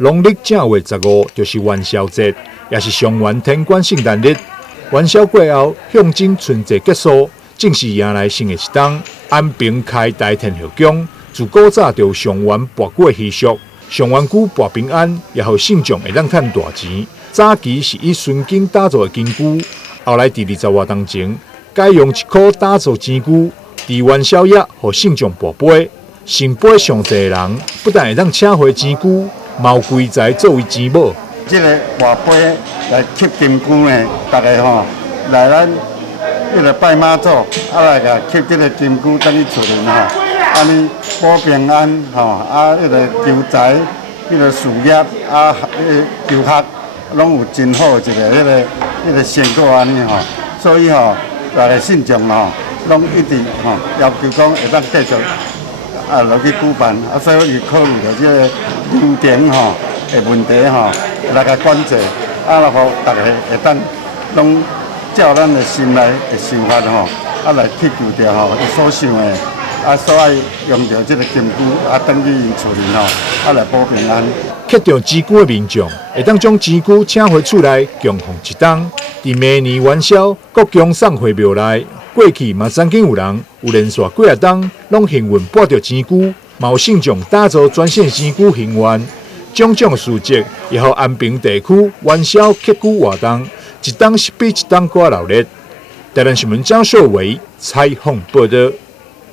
农历正月15就是元宵节，也是上元天官圣诞日。元宵过后，象征春节结束，正是迎来新的一冬。安平开大天后宫，自古早就上元博过习俗，上元姑博平安，也互信众会当赚大钱。早期是以纯金打造的金龟，后来伫20多当前，改用1块打造钱龟。伫元宵夜，互信众博杯，圣杯上侪人不但会当请回钱龟，嘛有贵财作为钱宝。这个活杯来吸金龟呢，大家吼来咱迄个拜妈祖，来甲吸这个金龟等于厝里吼，安尼保平安吼，迄个求财，迄个事业求学，拢有真好一个迄个成果安尼吼，所以吼，大家信众吼，拢一直吼要求讲会当继续落去举办，所以伊考虑到这个人情吼的问题吼，来甲管制，然后大家会当拢照咱的心内的想法吼，来去求着吼伊所想的，所爱用着这个金龟等于因厝里吼，来保平安。刻着钱龟的民众会当将钱龟请回厝内供奉一冬。伫明年元宵，国宫送回庙内。过去嘛，曾经有人有连续几啊冬，拢幸运拔着钱龟，嘛有信众打造专线钱龟行愿。种种事迹，也互安平地区元宵刻龟活动，一冬是比一冬更热烈。台南新闻张秀伟采访报道。